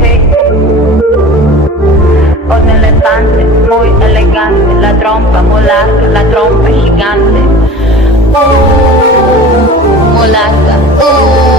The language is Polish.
Hey. Ho nell'elefante, muy elegante, la trompa muy larga, la trompa gigante. Muy larga.